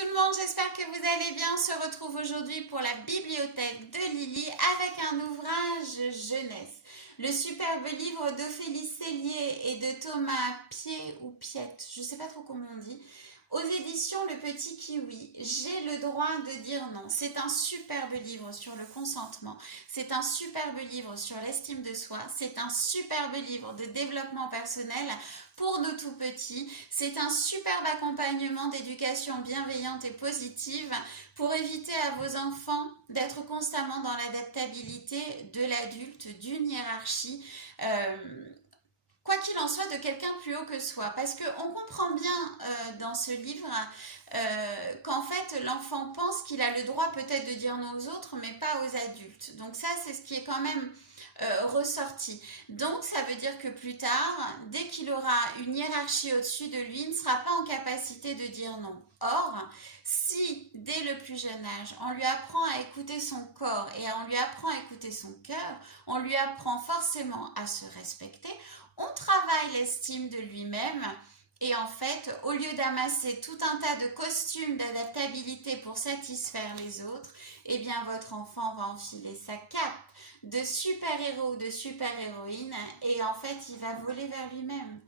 tout le monde, j'espère que vous allez bien. On se retrouve aujourd'hui pour la bibliothèque de Lily avec un ouvrage jeunesse. Le superbe livre d'Ophélie Sellier et de Thomas Piet ou Piette, je ne sais pas trop comment on dit, aux éditions Le Petit Kiwi. J'ai le droit de dire non. C'est un superbe livre sur le consentement. C'est un superbe livre sur l'estime de soi. C'est un superbe livre de développement personnel pour nos tout petits. C'est un superbe accompagnement d'éducation bienveillante et positive pour éviter à vos enfants d'être constamment dans l'adaptabilité de l'adulte, d'une hiérarchie. Quoi qu'il en soit, de quelqu'un plus haut que soi. Parce qu'on comprend bien dans ce livre qu'en fait, l'enfant pense qu'il a le droit peut-être de dire non aux autres, mais pas aux adultes. Donc ça, c'est ce qui est quand même ressorti. Donc ça veut dire que plus tard, dès qu'il aura une hiérarchie au-dessus de lui, il ne sera pas en capacité de dire non. Or, si dès le plus jeune âge, on lui apprend à écouter son corps et on lui apprend à écouter son cœur, on lui apprend forcément à se respecter, on travaille l'estime de lui-même et en fait, au lieu d'amasser tout un tas de costumes d'adaptabilité pour satisfaire les autres, eh bien votre enfant va enfiler sa cape de super-héros ou de super-héroïne et en fait, il va voler vers lui-même.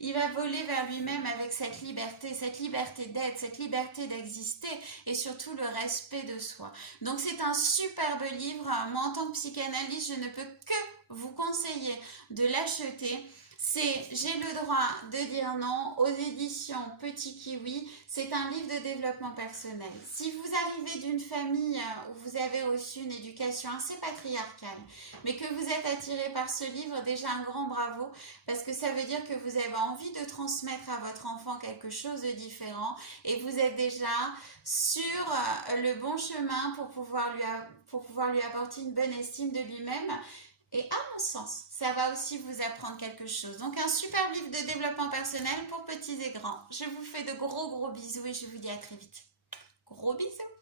Il va voler vers lui-même avec cette liberté d'être, cette liberté d'exister et surtout le respect de soi. Donc c'est un superbe livre. Moi, en tant que psychanalyste, je ne peux que vous conseiller de l'acheter. C'est J'ai le droit de dire non aux éditions Petit Kiwi. C'est un livre de développement personnel. Si vous arrivez d'une famille où vous avez reçu une éducation assez patriarcale, mais que vous êtes attiré par ce livre, déjà un grand bravo, parce que ça veut dire que vous avez envie de transmettre à votre enfant quelque chose de différent et vous êtes déjà sur le bon chemin pour pouvoir lui apporter une bonne estime de lui-même. Et à mon sens, ça va aussi vous apprendre quelque chose. Donc un super livre de développement personnel pour petits et grands. Je vous fais de gros bisous et je vous dis à très vite. Gros bisous!